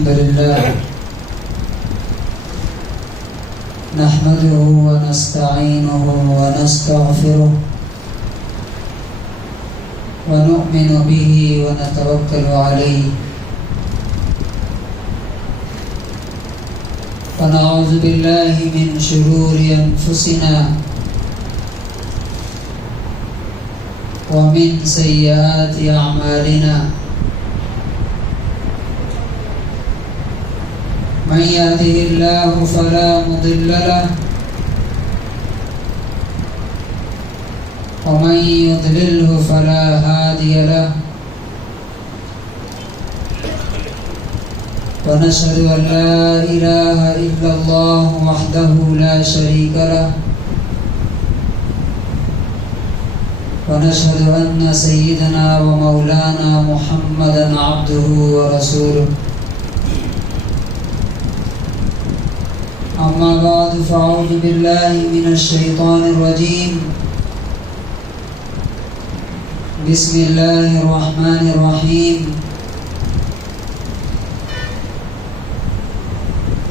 الحمد لله نحمده ونستعينه ونستغفره ونؤمن به ونتوكل عليه ونعوذ بالله من شرور أنفسنا ومن سيئات أعمالنا من يهده الله فلا مضل له ومن يضلله فلا هادي له ونشهد أن لا إله إلا الله وحده لا شريك له ونشهد أن سيدنا ومولانا محمدا عبده ورسوله أما بعد فأعوذ بالله من الشيطان الرجيم بسم الله الرحمن الرحيم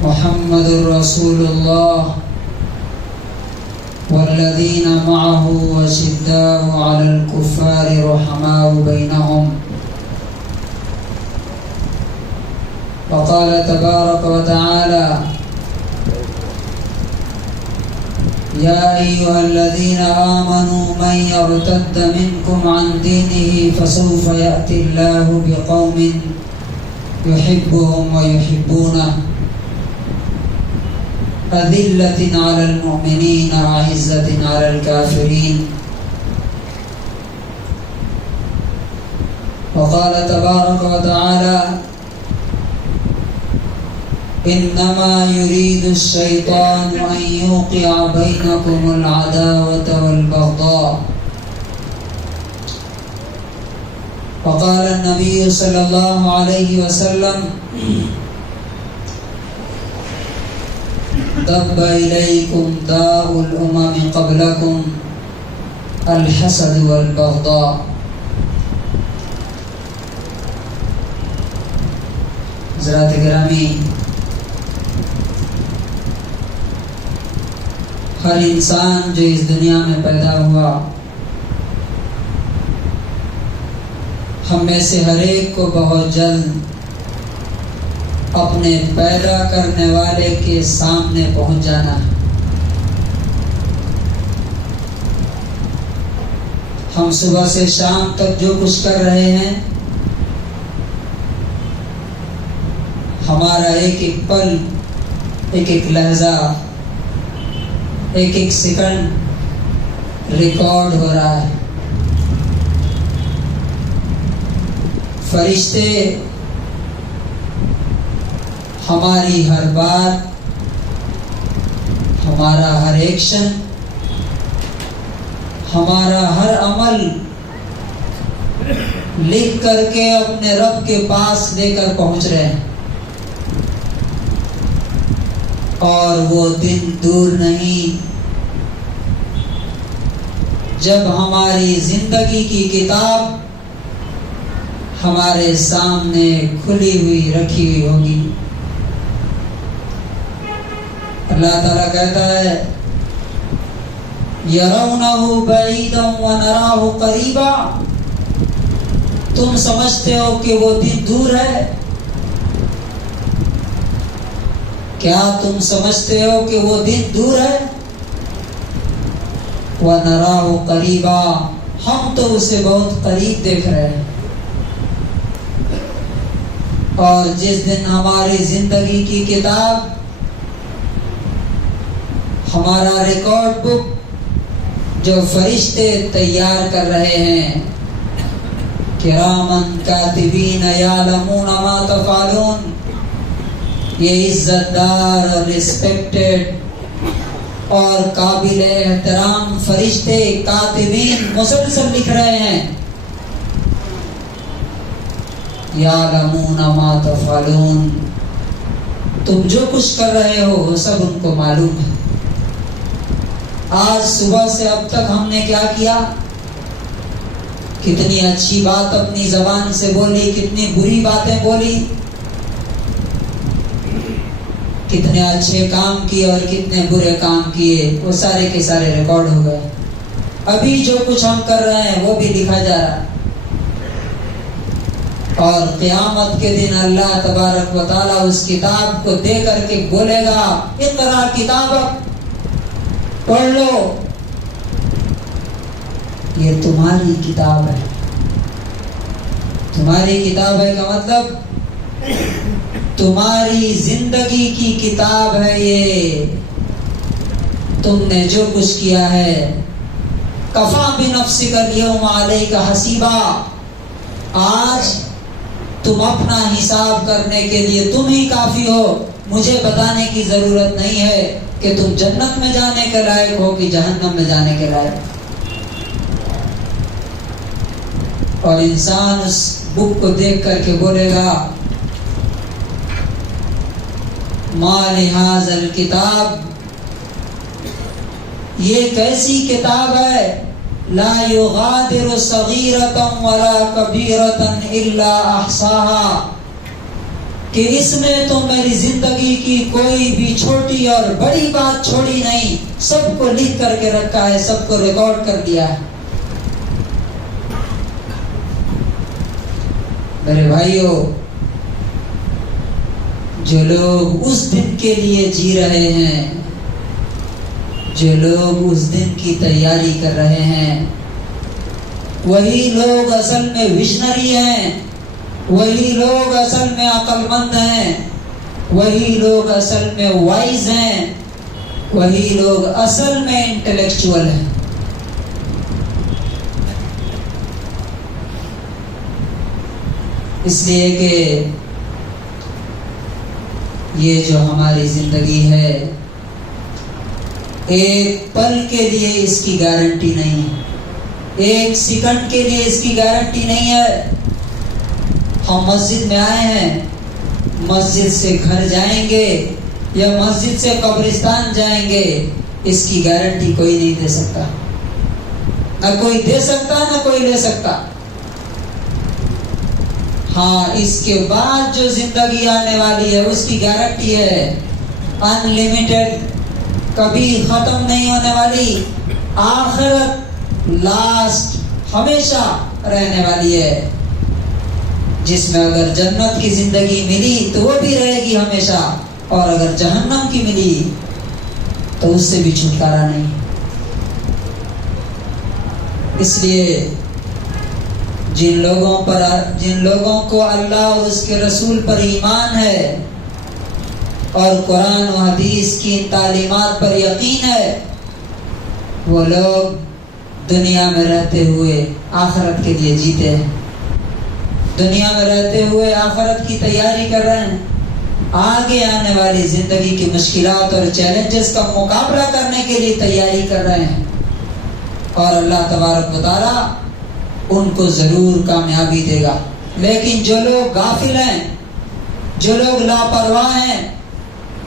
محمد رسول الله والذين معه أشداء على الكفار رحماء بينهم وقال تبارك وتعالى يا أيها الذين آمنوا من يرتد منكم عن دينه فسوف يأتي الله بقوم يحبهم ويحبونه أذلة على المؤمنين أعزة على الكافرين وقال تبارك وتعالى إنما يريد الشيطان أن يوقع بينكم العداوة والبغضاء وقال النبي صلى الله عليه وسلم دب إليكم داء الأمم قبلكم الحسد والبغضاء حضرات گرامی، ہر انسان جو اس دنیا میں پیدا ہوا، ہم میں سے ہر ایک کو بہت جلد اپنے پیدا کرنے والے کے سامنے پہنچ جانا ہے۔ ہم صبح سے شام تک جو کچھ کر رہے ہیں، ہمارا ایک ایک پل، ایک ایک لحظہ، ایک ایک سیکنڈ ریکارڈ ہو رہا ہے۔ فرشتے ہماری ہر بات، ہمارا ہر ایکشن، ہمارا ہر عمل لکھ کر کے اپنے رب کے پاس لے کر پہنچ رہے ہیں، اور وہ دن دور نہیں جب ہماری زندگی کی کتاب ہمارے سامنے کھلی ہوئی رکھی ہوئی ہوگی۔ اللہ تعالیٰ کہتا ہے یرونہ بعیدا ونراہ قریبا، تم سمجھتے ہو کہ وہ دن دور ہے؟ کیا تم سمجھتے ہو کہ وہ دن دور ہے؟ وَنَرَاهُ قَرِيبًا، ہم تو اسے بہت قریب دیکھ رہے ہیں۔ اور جس دن ہماری زندگی کی کتاب، ہمارا ریکارڈ بک جو فرشتے تیار کر رہے ہیں، کِرَامًا کاتبین یعلمون ما تفعلون، یہ عزت دار اور ریسپیکٹڈ اور قابل احترام فرشتے کاتبین مسلسل لکھ رہے ہیں، یعلمون ما تفعلون، تم جو کچھ کر رہے ہو وہ سب ان کو معلوم ہے۔ آج صبح سے اب تک ہم نے کیا کیا؟ کتنی اچھی بات اپنی زبان سے بولی، کتنی بری باتیں بولی، کتنے اچھے کام کیے اور کتنے برے کام کیے، وہ سارے کے سارے ریکارڈ ہو گئے۔ ابھی جو کچھ ہم کر رہے ہیں وہ بھی لکھا جا رہا ہے، اور قیامت کے دن اللہ تبارک و تعالیٰ اس کتاب کو دے کر کے بولے گا اقرا کتابک، پڑھ لو، یہ تمہاری کتاب ہے۔ تمہاری کتاب ہے کا مطلب تمہاری زندگی کی کتاب ہے، یہ تم نے جو کچھ کیا ہے۔ کفا بنفسک اليوم علیک حسیبا، آج تم اپنا حساب کرنے کے لیے تم ہی کافی ہو، مجھے بتانے کی ضرورت نہیں ہے کہ تم جنت میں جانے کے لائق ہو کہ جہنم میں جانے کے لائق۔ اور انسان اس بک کو دیکھ کر کے بولے گا ما لہذا الکتاب، یہ کیسی کتاب ہے، لا یغادر صغیرۃ ولا کبیرۃ الا احصاها، کہ اس میں تو میری زندگی کی کوئی بھی چھوٹی اور بڑی بات چھوڑی نہیں، سب کو لکھ کر کے رکھا ہے، سب کو ریکارڈ کر دیا ہے۔ میرے بھائیوں، جو لوگ اس دن کے لیے جی رہے ہیں، جو لوگ اس دن کی تیاری کر رہے ہیں، وہی لوگ اصل میں ویژنری ہیں، وہی لوگ اصل میں عقل مند ہیں، وہی لوگ اصل میں وائز ہیں، وہی لوگ اصل میں انٹلیکچوئل ہیں۔ اس لیے کہ یہ جو ہماری زندگی ہے، ایک پل کے لیے اس کی گارنٹی نہیں ہے، ایک سیکنڈ کے لیے اس کی گارنٹی نہیں ہے۔ ہم مسجد میں آئے ہیں، مسجد سے گھر جائیں گے یا مسجد سے قبرستان جائیں گے، اس کی گارنٹی کوئی نہیں دے سکتا، نہ کوئی دے سکتا نہ کوئی لے سکتا۔ ہاں، اس کے بعد جو زندگی آنے والی ہے اس کی گارنٹی ہے ان لمیٹڈ، کبھی ختم نہیں ہونے والی، آخرت لاسٹ ہمیشہ رہنے والی ہے، جس میں اگر جنت کی زندگی ملی تو وہ بھی رہے گی ہمیشہ، اور اگر جہنم کی ملی تو اس سے بھی چھٹکارا نہیں۔ اس لیے جن لوگوں کو اللہ اور اس کے رسول پر ایمان ہے اور قرآن و حدیث کی تعلیمات پر یقین ہے، وہ لوگ دنیا میں رہتے ہوئے آخرت کے لیے جیتے ہیں، دنیا میں رہتے ہوئے آخرت کی تیاری کر رہے ہیں، آگے آنے والی زندگی کی مشکلات اور چیلنجز کا مقابلہ کرنے کے لیے تیاری کر رہے ہیں، اور اللہ تبارک و تعالیٰ ان کو ضرور کامیابی دے گا۔ لیکن جو لوگ غافل ہیں، جو لوگ لاپرواہ ہیں،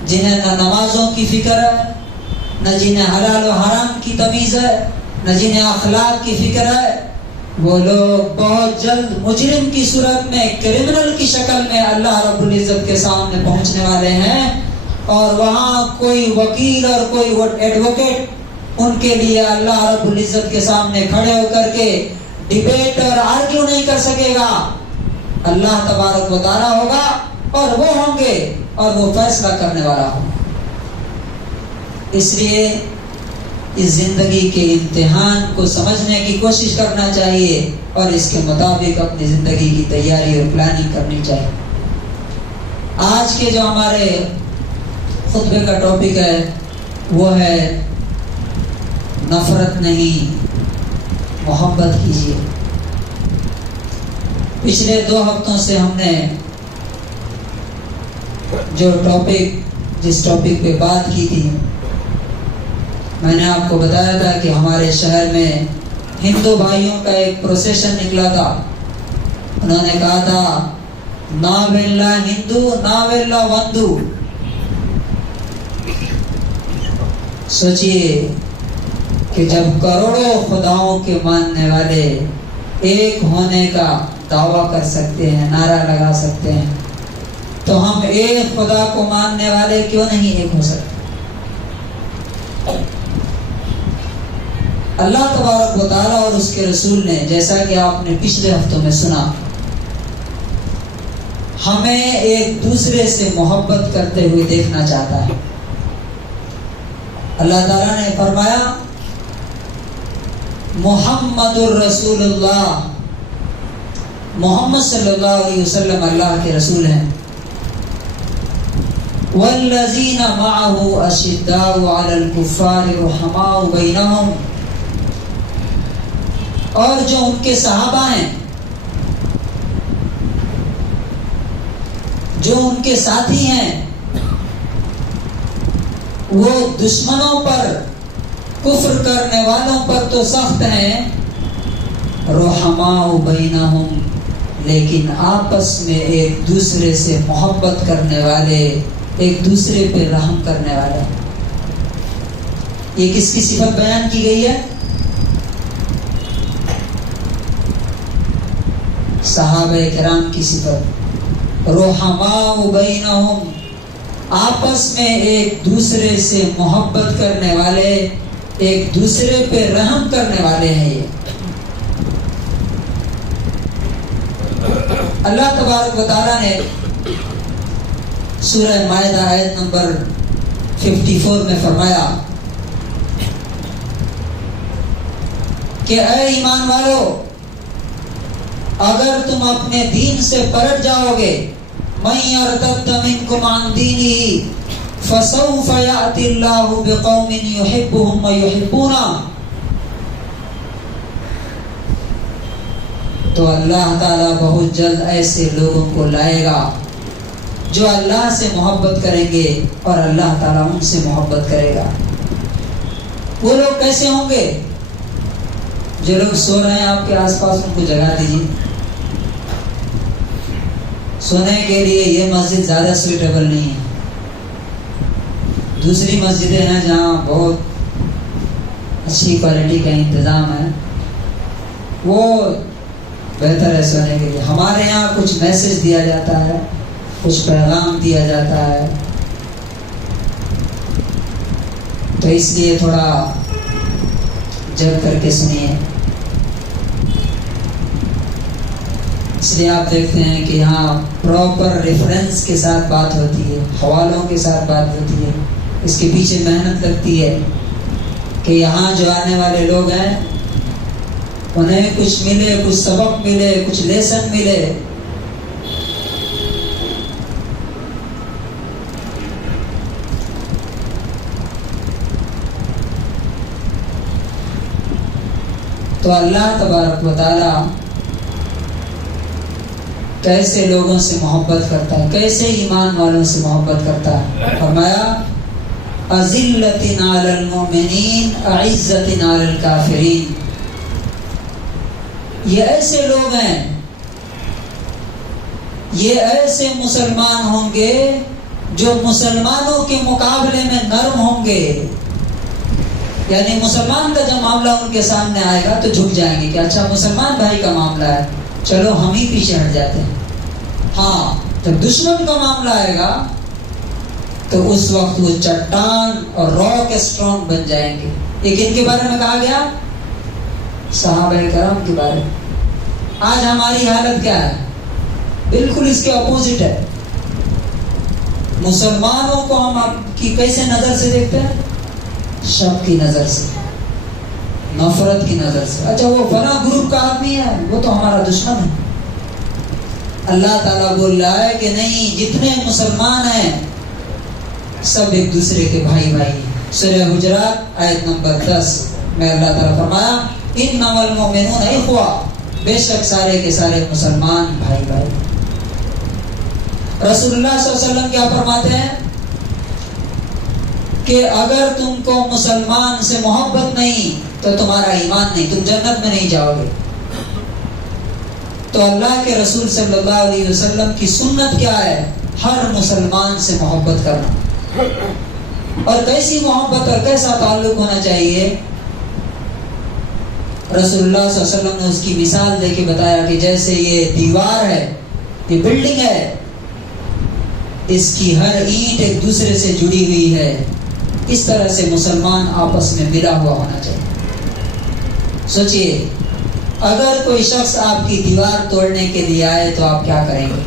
جنہیں نہ نمازوں کی فکر ہے، نہ جنہیں حلال و حرام کی تمیز ہے، نہ جنہیں اخلاق کی فکر ہے، وہ لوگ بہت جلد مجرم کی صورت میں، کرمنل کی شکل میں اللہ رب العزت کے سامنے پہنچنے والے ہیں، اور وہاں کوئی وکیل اور کوئی ایڈوکیٹ ان کے لیے اللہ رب العزت کے سامنے کھڑے ہو کر کے ڈیبیٹ اور آرگیو نہیں کر سکے گا۔ اللہ تبارک و تعالیٰ ہوگا اور وہ ہوں گے اور وہ فیصلہ کرنے والا ہوگا۔ اس لیے اس زندگی کے امتحان کو سمجھنے کی کوشش کرنا چاہیے اور اس کے مطابق اپنی زندگی کی تیاری اور پلاننگ کرنی چاہیے۔ آج کے جو ہمارے خطبے کا ٹاپک ہے وہ ہے نفرت نہیں، محبت کیجیے۔ پچھلے 2 ہفتوں سے ہم نے جس ٹاپک پہ بات کی تھی، میں نے آپ کو بتایا تھا کہ ہمارے شہر میں ہندو بھائیوں کا ایک پروسیشن نکلا تھا۔ انہوں نے کہا تھا ناویلا ہندو ناویلا وندو۔ سوچئے کہ جب کروڑوں خداؤں کے ماننے والے ایک ہونے کا دعویٰ کر سکتے ہیں، نعرہ لگا سکتے ہیں، تو ہم ایک خدا کو ماننے والے کیوں نہیں ایک ہو سکتے؟ اللہ تبارک و تعالیٰ اور اس کے رسول نے، جیسا کہ آپ نے پچھلے ہفتوں میں سنا، ہمیں ایک دوسرے سے محبت کرتے ہوئے دیکھنا چاہتا ہے۔ اللہ تعالیٰ نے فرمایا محمد الرسول اللہ، محمد صلی اللہ علیہ وسلم اللہ کے رسول ہیں۔ والذین معه اشداء علی الکفار رحماء بینہم، اور جو ان کے صحابہ ہیں، جو ان کے ساتھی ہیں، وہ دشمنوں پر، کفر کرنے والوں پر تو سخت ہیں، رحماء بینہم، لیکن آپس میں ایک دوسرے سے محبت کرنے والے، ایک دوسرے پہ رحم کرنے والے۔ یہ کس کی صفت بیان کی گئی ہے؟ صحابہ کرام کی صفت، رحماء بینہم، آپس میں ایک دوسرے سے محبت کرنے والے، ایک دوسرے پہ رحم کرنے والے ہیں۔ یہ اللہ تبارک و تعالیٰ نے سورہ مائدہ آیت نمبر 54 میں فرمایا کہ اے ایمان والو، اگر تم اپنے دین سے پلٹ جاؤ گے، مَن يَرْتَدَّ مِنكُمْ عَن دِينِهِ فَسَوْفَ يَأْتِي اللَّهُ بِقَوْمٍ يُحِبُّهُمْ وَيُحِبُّونَهُ، تو اللہ تعالیٰ بہت جلد ایسے لوگوں کو لائے گا جو اللہ سے محبت کریں گے اور اللہ تعالیٰ ان سے محبت کرے گا۔ وہ لوگ کیسے ہوں گے؟ جو لوگ سو رہے ہیں آپ کے آس پاس، ان کو جگا دیجیے۔ سونے کے لیے یہ مسجد زیادہ سوٹیبل نہیں ہے، دوسری مسجدیں ہیں جہاں بہت اچھی کوالٹی کا انتظام ہے، وہ بہتر ہے سونے کے لیے۔ ہمارے یہاں کچھ میسج دیا جاتا ہے، کچھ پیغام دیا جاتا ہے، تو اس لیے تھوڑا جگ کر کے سنیے۔ اس لیے آپ دیکھتے ہیں کہ یہاں پراپر ریفرنس کے ساتھ بات ہوتی ہے، حوالوں کے ساتھ بات ہوتی ہے، اس کے پیچھے محنت لگتی ہے کہ یہاں جو آنے والے لوگ ہیں انہیں کچھ ملے، کچھ سبق ملے، کچھ لیسن ملے۔ تو اللہ تبارک و تعالی کیسے لوگوں سے محبت کرتا ہے، کیسے ایمان والوں سے محبت کرتا ہے؟ فرمایا اذلۃ علی المؤمنین اعزۃ علی الکافرین، یہ ایسے لوگ ہیں، یہ ایسے مسلمان ہوں گے جو مسلمانوں کے مقابلے میں نرم ہوں گے، یعنی مسلمان کا جب معاملہ ان کے سامنے آئے گا تو جھک جائیں گے کہ اچھا مسلمان بھائی کا معاملہ ہے، چلو ہم ہی پیچھے ہٹ جاتے ہیں۔ ہاں جب دشمن کا معاملہ آئے گا تو اس وقت وہ چٹان اور راک اسٹرانگ بن جائیں گے۔ یہ کن کے بارے میں کہا گیا؟ صحابہ کرام کے بارے میں۔ آج ہماری حالت کیا ہے؟ بالکل اس کے اپوزٹ ہے۔ مسلمانوں کو ہم آپ کی کیسے نظر سے دیکھتے ہیں؟ شک کی نظر سے، نفرت کی نظر سے۔ اچھا وہ فلاں گروپ کا آدمی ہے، وہ تو ہمارا دشمن ہے۔ اللہ تعالیٰ بول رہا ہے کہ نہیں، جتنے مسلمان ہیں سب ایک دوسرے کے بھائی بھائی ہیں۔ سورہ حجرات آیت نمبر 10 میں اللہ تعالیٰ فرمایا انما المؤمنون اخوہ، بے شک سارے کے سارے مسلمان بھائی بھائی۔ رسول اللہ صلی اللہ علیہ وسلم کیا فرماتے ہیں کہ اگر تم کو مسلمان سے محبت نہیں تو تمہارا ایمان نہیں، تم جنت میں نہیں جاؤ گے۔ تو اللہ کے رسول صلی اللہ علیہ وسلم کی سنت کیا ہے؟ ہر مسلمان سے محبت کرنا۔ اور کیسی محبت اور کیسا تعلق ہونا چاہیے؟ رسول اللہ صلی اللہ علیہ وسلم نے اس کی مثال دے کے بتایا کہ جیسے یہ دیوار ہے، یہ بلڈنگ ہے، اس کی ہر اینٹ ایک دوسرے سے جڑی ہوئی ہے. اس طرح سے مسلمان آپس میں ملا ہوا ہونا چاہیے. سوچئے اگر کوئی شخص آپ کی دیوار توڑنے کے لیے آئے تو آپ کیا کریں گے؟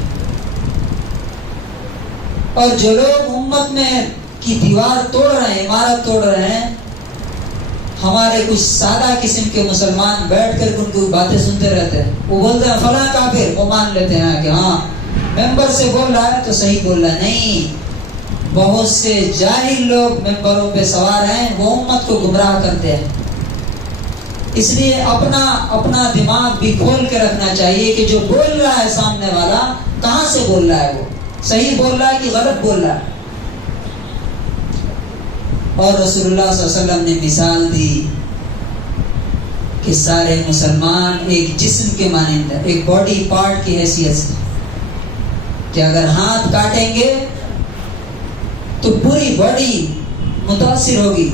اور جو لوگ امت میں کی دیوار توڑ رہے ہیں، عمارت توڑ رہے ہیں، ہمارے کچھ سادہ قسم کے مسلمان بیٹھ کر ان کو باتیں سنتے رہتے ہیں. وہ بولتے ہیں فلاں کافر، وہ مان لیتے ہیں کہ ہاں ممبر سے بول رہا ہے تو صحیح بول رہا ہے. نہیں، بہت سے جاہل لوگ ممبروں پہ سوار ہیں، وہ امت کو گمراہ کرتے ہیں. اس لیے اپنا دماغ بھی کھول کے رکھنا چاہیے کہ جو بول رہا ہے سامنے والا کہاں سے بول رہا ہے، وہ صحیح بول رہا ہے کہ غلط بول رہا ہے. اور رسول اللہ صلی اللہ علیہ وسلم نے مثال دی کہ سارے مسلمان ایک جسم کے مانند ہیں، ایک باڈی پارٹ کی حیثیت سے، کہ اگر ہاتھ کاٹیں گے تو پوری باڈی متاثر ہوگی.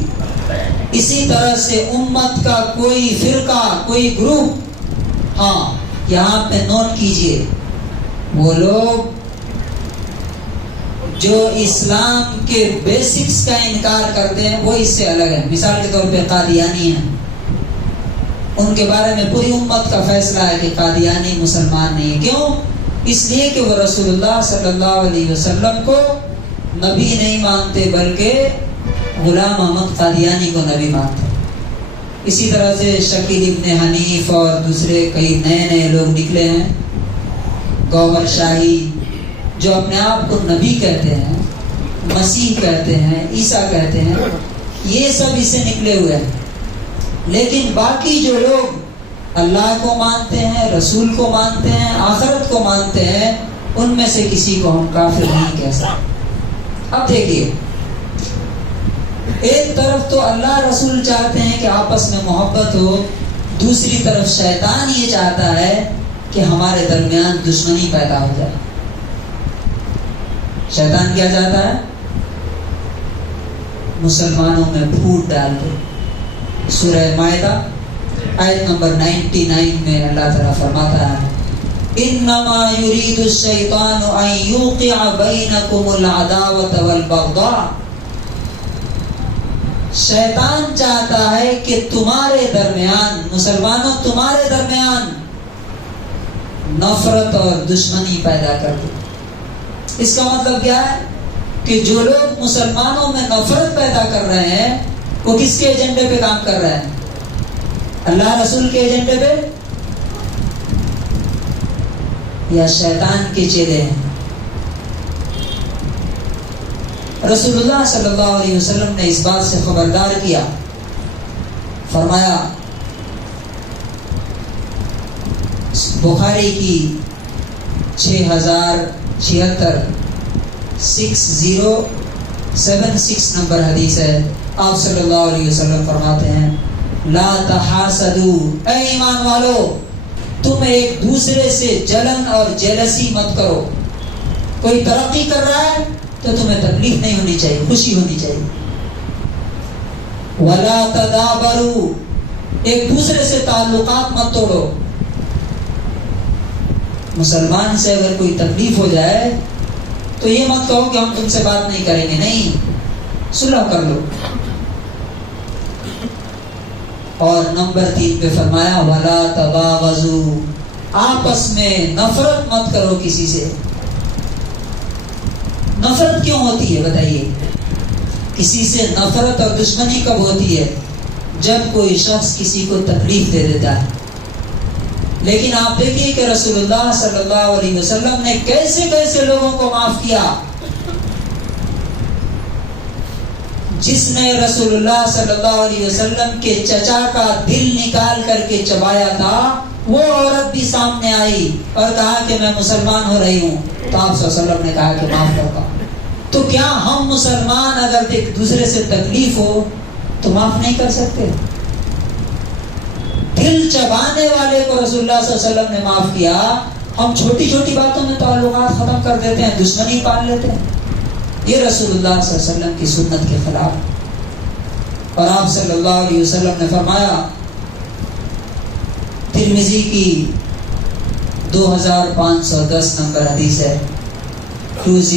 اسی طرح سے امت کا کوئی فرقہ، کوئی گروپ، ہاں یہاں پہ نوٹ کیجئے، وہ لوگ جو اسلام کے بیسکس کا انکار کرتے ہیں وہ اس سے الگ ہے. مثال کے طور پہ قادیانی ہیں، ان کے بارے میں پوری امت کا فیصلہ ہے کہ قادیانی مسلمان نہیں ہے. کیوں؟ اس لیے کہ وہ رسول اللہ صلی اللہ علیہ وسلم کو نبی نہیں مانتے بلکہ غلام احمد قادیانی کو نبی مانتے. اسی طرح سے شکیل ابن حنیف اور دوسرے کئی نئے لوگ نکلے ہیں، گوہر شاہی، جو اپنے آپ کو نبی کہتے ہیں، مسیح کہتے ہیں، عیسیٰ کہتے ہیں، یہ سب اس سے نکلے ہوئے ہیں. لیکن باقی جو لوگ اللہ کو مانتے ہیں، رسول کو مانتے ہیں، آخرت کو مانتے ہیں، ان میں سے کسی کو ہم کافر نہیں کہہ سکتے. اب دیکھیے، ایک طرف تو اللہ رسول چاہتے ہیں کہ آپس میں محبت ہو، دوسری طرف شیطان یہ چاہتا ہے کہ ہمارے درمیان دشمنی پیدا ہو جائے. شیطان کیا چاہتا ہے؟ مسلمانوں میں پھوٹ ڈال دے. سورہ مائدہ آیت نمبر 99 میں اللہ تعالیٰ فرماتا ہے انما یرید الشیطان ان یوقع بینکم العداوۃ والبغضاء. شیطان چاہتا ہے کہ تمہارے درمیان، مسلمانوں تمہارے درمیان نفرت اور دشمنی پیدا کر دے. اس کا مطلب کیا ہے؟ کہ جو لوگ مسلمانوں میں نفرت پیدا کر رہے ہیں وہ کس کے ایجنڈے پہ کام کر رہے ہیں؟ اللہ رسول کے ایجنڈے پہ یا شیطان کے چیلے ہیں؟ رسول اللہ صلی اللہ علیہ وسلم نے اس بات سے خبردار کیا، فرمایا بخاری کی 6076 نمبر حدیث ہے. آپ صلی اللہ علیہ وسلم فرماتے ہیں لا تحاسدوا، اے ایمان والو تم ایک دوسرے سے جلن اور جیلسی مت کرو. کوئی ترقی کر رہا ہے تو تمہیں تکلیف نہیں ہونی چاہیے، خوشی ہونی چاہیے. ولا تدابروا، ایک دوسرے سے تعلقات مت توڑو. مسلمان سے اگر کوئی تکلیف ہو جائے تو یہ مت کہو کہ ہم تم سے بات نہیں کریں گے، نہیں، صلح کر لو. اور نمبر 3 پہ فرمایا ولا تباغضوا، آپس میں نفرت مت کرو کسی سے. نفرت کیوں ہوتی ہے بتائیے؟ کسی سے نفرت اور دشمنی کب ہوتی ہے؟ جب کوئی شخص کسی کو تکلیف دے دیتا ہے. لیکن آپ دیکھیے کہ رسول اللہ صلی اللہ علیہ وسلم نے کیسے کیسے لوگوں کو معاف کیا. جس نے رسول اللہ صلی اللہ علیہ وسلم کے چچا کا دل نکال کر کے چبایا تھا، وہ عورت بھی سامنے آئی اور کہا کہ میں مسلمان ہو رہی ہوں. تو آپ صلی اللہ علیہ وسلم نے کہا کہ معاف کرتا ہوں. تو کیا ہم مسلمان اگر ایک دوسرے سے تکلیف ہو تو معاف نہیں کر سکتے؟ دل چبانے والے کو رسول اللہ صلی اللہ علیہ وسلم نے معاف کیا، ہم چھوٹی چھوٹی باتوں میں تعلقات ختم کر دیتے ہیں، دشمنی پال لیتے ہیں. یہ رسول اللہ صلی اللہ علیہ وسلم کی سنت کے خلاف. اور آپ صلی اللہ علیہ وسلم نے فرمایا، ترمذی کی 2510 نمبر حدیث ہے 20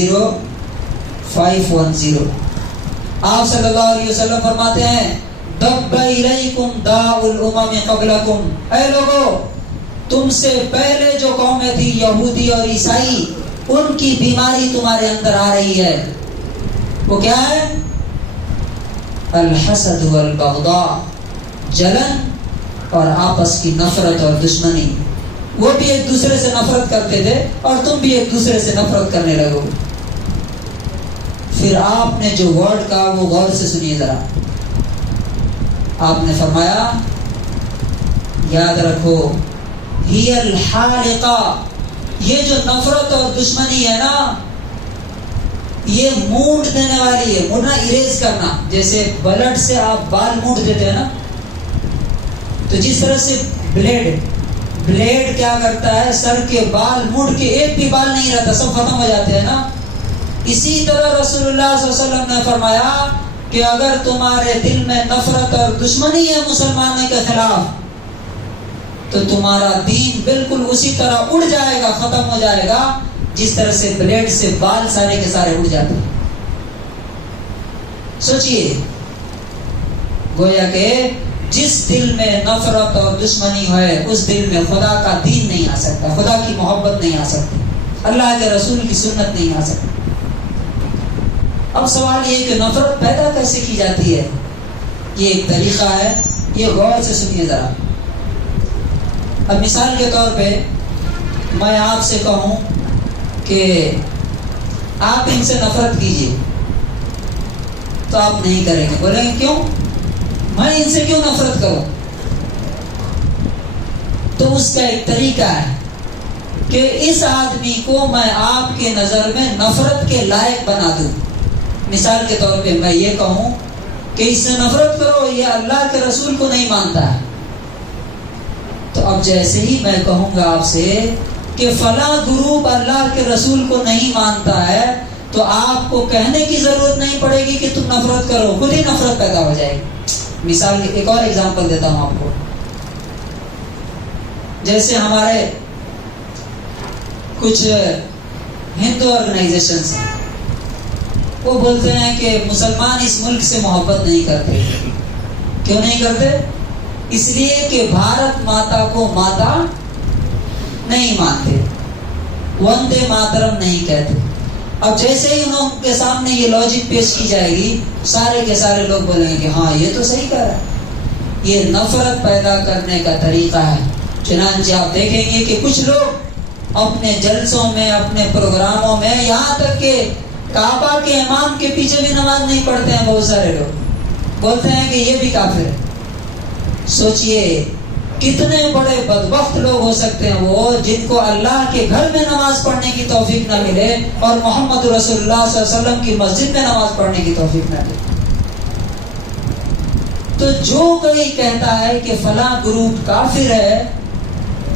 510. آپ صلی اللہ علیہ وسلم فرماتے ہیں دب الیکم داء الامم قبلکم، اے لوگو تم سے پہلے جو قومیں تھی یہودی اور عیسائی، ان کی بیماری تمہارے اندر آ رہی ہے. وہ کیا ہے؟ الحسد والبغضاء، جلن اور آپس کی نفرت اور دشمنی. وہ بھی ایک دوسرے سے نفرت کرتے تھے اور تم بھی ایک دوسرے سے نفرت کرنے لگو. پھر آپ نے جو ورڈ کہا وہ غور سے سنیے ذرا. آپ نے فرمایا یاد رکھو ہی الحالقہ، یہ جو نفرت اور دشمنی ہے نا، یہ مونڈ دینے والی ہے. مونڈنا اریز کرنا، جیسے بلڈ سے آپ بال مونڈ دیتے ہیں نا، تو جس طرح سے بلیڈ کیا کرتا ہے، سر کے بال مونڈ کے ایک بھی بال نہیں رہتا، سب ختم ہو جاتے ہیں نا. اسی طرح رسول اللہ صلی اللہ علیہ وسلم نے فرمایا کہ اگر تمہارے دل میں نفرت اور دشمنی ہے مسلمانوں کے خلاف، تو تمہارا دین بالکل اسی طرح اڑ جائے گا، ختم ہو جائے گا، جس طرح سے بلیڈ سے بال سارے کے سارے اڑ جاتے ہیں. سوچئے، گویا کہ جس دل میں نفرت اور دشمنی ہے اس دل میں خدا کا دین نہیں آ سکتا، خدا کی محبت نہیں آ سکتی، اللہ کے رسول کی سنت نہیں آ سکتی. اب سوال یہ کہ نفرت پیدا کیسے کی جاتی ہے؟ یہ ایک طریقہ ہے، یہ غور سے سنیے ذرا. اب مثال کے طور پہ میں آپ سے کہوں کہ آپ ان سے نفرت کیجیے، تو آپ نہیں کریں گے. بولیں گے کیوں؟ میں ان سے کیوں نفرت کروں؟ تو اس کا ایک طریقہ ہے کہ اس آدمی کو میں آپ کے نظر میں نفرت کے لائق بنا دوں. مثال کے طور پہ میں یہ کہوں کہ اس سے نفرت کرو، یہ اللہ کے رسول کو نہیں مانتا ہے. تو اب جیسے ہی میں کہوں گا آپ سے کہ فلاں گروپ اللہ کے رسول کو نہیں مانتا ہے، تو آپ کو کہنے کی ضرورت نہیں پڑے گی کہ تم نفرت کرو، خود ہی نفرت پیدا ہو جائے گی. مثال ایک اور ایگزامپل دیتا ہوں آپ کو. جیسے ہمارے کچھ ہندو آرگنائزیشنز ہیں، وہ بولتے ہیں کہ مسلمان اس ملک سے محبت نہیں کرتے. کیوں نہیں کرتے؟ اس لیے کہ بھارت ماتا کو ماتا نہیں مانتے، وندے ماترم نہیں کہتے. اب جیسے ہی انہوں کے سامنے یہ لاجک پیش کی جائے گی، سارے کے سارے لوگ بولیں گے کہ ہاں یہ تو صحیح کہہ رہا ہے. یہ نفرت پیدا کرنے کا طریقہ ہے. چنانچہ آپ دیکھیں گے کہ کچھ لوگ اپنے جلسوں میں، اپنے پروگراموں میں، یہاں تک کہ کعبہ کے امام کے پیچھے بھی نماز نہیں پڑھتے ہیں. بہت سارے لوگ بولتے ہیں کہ یہ بھی کافر ہے. سوچئے کتنے بڑے بدبخت لوگ ہو سکتے ہیں وہ، جن کو اللہ کے گھر میں نماز پڑھنے کی توفیق نہ ملے اور محمد رسول اللہ صلی اللہ علیہ وسلم کی مسجد میں نماز پڑھنے کی توفیق نہ ملے. تو جو کوئی کہتا ہے کہ فلاں گروپ کافر ہے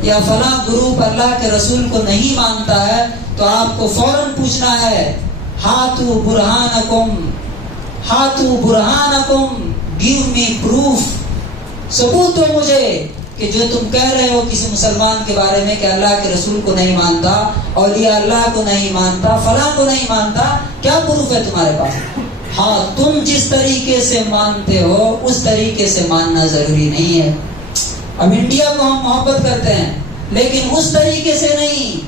یا فلاں گروپ اللہ کے رسول کو نہیں مانتا ہے، تو آپ کو فوراً پوچھنا ہے ہاتھو برہانکم، گیو می پروف، ثبوت دو مجھے کہ جو تم کہہ رہے ہو کسی مسلمان کے بارے میں کہ اللہ کے رسول کو نہیں مانتا، اولیاء اللہ کو نہیں مانتا، فلاں کو نہیں مانتا، کیا پروف ہے تمہارے پاس؟ ہاں، تم جس طریقے سے مانتے ہو اس طریقے سے ماننا ضروری نہیں ہے. اب انڈیا کو ہم محبت کرتے ہیں لیکن اس طریقے سے نہیں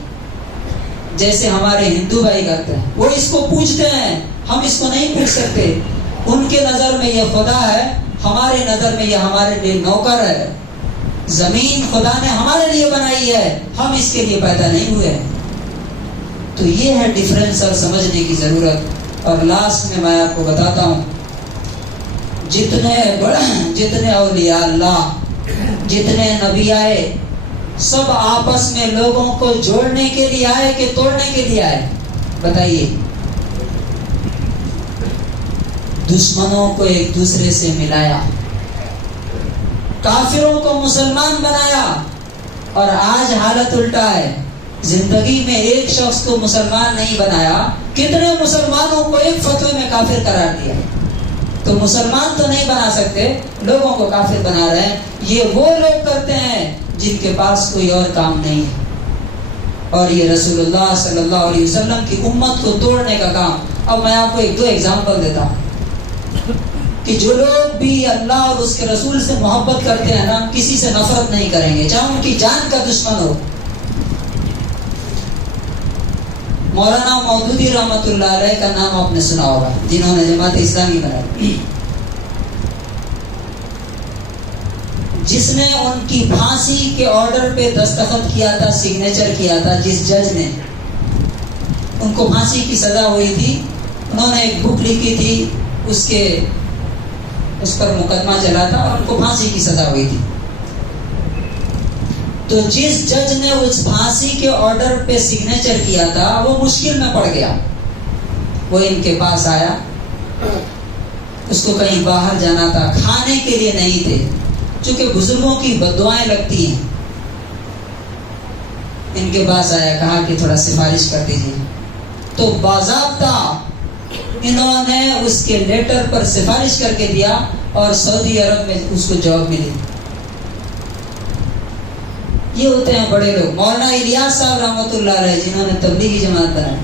جیسے ہمارے ہندو بھائی کرتے ہیں. وہ اس کو پوچھتے ہیں، ہم اس کو نہیں پوچھ سکتے. ان کے نظر میں یہ خدا ہے، ہمارے نظر میں یہ ہمارے لیے نوکر ہے. زمین خدا نے ہمارے لیے بنائی ہے، ہم اس کے لیے پیدا نہیں ہوئے. تو یہ ہے ڈیفرنس اور سمجھنے کی ضرورت. اور لاسٹ میں آپ کو بتاتا ہوں، جتنے اولیاء اللہ، جتنے نبی آئے، سب آپس میں لوگوں کو جوڑنے کے لیے آئے کہ توڑنے کے لیے آئے؟ بتائیے. دشمنوں کو ایک دوسرے سے ملایا، کافروں کو مسلمان بنایا. اور آج حالت الٹا ہے، زندگی میں ایک شخص کو مسلمان نہیں بنایا، کتنے مسلمانوں کو ایک فتوے میں کافر قرار دیا. تو مسلمان تو نہیں بنا سکتے، لوگوں کو کافر بنا رہے ہیں. یہ وہ لوگ کرتے ہیں جن کے پاس کوئی اور کام نہیں ہے. اور یہ رسول اللہ صلی اللہ علیہ وسلم کی امت کو توڑنے کا کام. اب میں آپ کو ایک دو ایگزامپل دیتا ہوں کہ جو لوگ بھی اللہ اور اس کے رسول سے محبت کرتے ہیں نا، کسی سے نفرت نہیں کریں گے چاہے ان کی جان کا دشمن ہو. مولانا مودودی رحمۃ اللہ علیہ کا نام آپ نے سنا ہوگا، جنہوں نے جماعت اسلامی بنائی، جس نے ان کی پھانسی کے آرڈر پہ دستخط کیا تھا، سگنیچر کیا تھا. جس جج نے ان کو پھانسی کی سزا ہوئی تھی، انہوں نے ایک بک لکھی تھی، اس پر مقدمہ چلا تھا اور ان کو پھانسی کی سزا ہوئی تھی. تو جس جج نے اس پھانسی کے آرڈر پہ سگنیچر کیا تھا وہ مشکل میں پڑ گیا. وہ ان کے پاس آیا، اس کو کہیں باہر جانا تھا، کھانے کے لیے نہیں تھے، چونکہ بزرگوں کی بددعائیں لگتی ہیں. ان کے پاس آیا، کہا کہ تھوڑا سفارش کر دیجیے. تو باضابطہ انہوں نے اس کے لیٹر پر سفارش کر کے دیا اور سعودی عرب میں اس کو جاب ملی. یہ ہوتے ہیں بڑے لوگ. مولانا الیاس صاحب رحمۃ اللہ علیہ، جنہوں نے تبلیغی جماعت بنائی،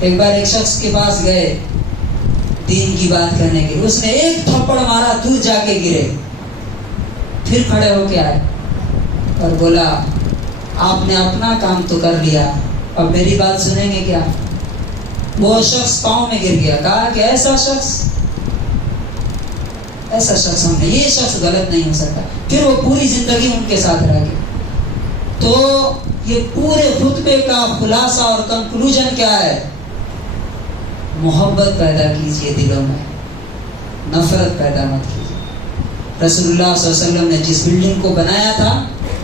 ایک بار ایک شخص کے پاس گئے دین کی بات کرنے کے، اس نے ایک تھپڑ مارا، دور جا کے گرے. پھر کھڑے ہو کے آئے اور بولا آپ نے اپنا کام تو کر لیا، اب میری بات سنیں گے کیا؟ وہ شخص پاؤں میں گر گیا. کہا کہ ایسا شخص ہم نے، یہ شخص غلط نہیں ہو سکتا. پھر وہ پوری زندگی ان کے ساتھ رہ گئے. تو یہ پورے خطبے کا خلاصہ اور کنکلوژن کیا ہے؟ محبت پیدا کیجئے دلوں میں، نفرت پیدا مت کیجئے. رسول اللہ صلی اللہ علیہ وسلم نے جس بلڈنگ کو بنایا تھا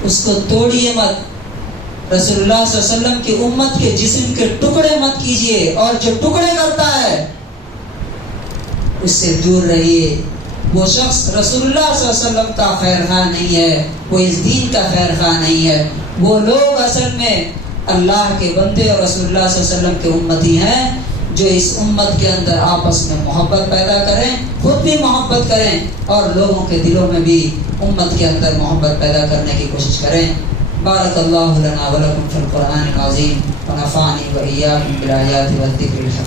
اس کو توڑیے مت. رسول اللہ صلی اللہ علیہ وسلم کی امت کے جسم کے ٹکڑے مت کیجئے، اور جو ٹکڑے کرتا ہے اس سے دور رہیے. وہ شخص رسول اللہ صلی اللہ علیہ وسلم کا خیر خواہ نہیں ہے، وہ اس دین کا خیر خواہ نہیں ہے. وہ لوگ اصل میں اللہ کے بندے اور رسول اللہ صلی اللہ علیہ وسلم کے امتی ہیں، جو اس امت کے اندر آپس میں محبت پیدا کریں، خود بھی محبت کریں اور لوگوں کے دلوں میں بھی امت کے اندر محبت پیدا کرنے کی کوشش کریں. بارک اللہ لنا ولکم فی القرآن العظیم ونفعنی وإیاکم بالآیات والذکر الحکیم.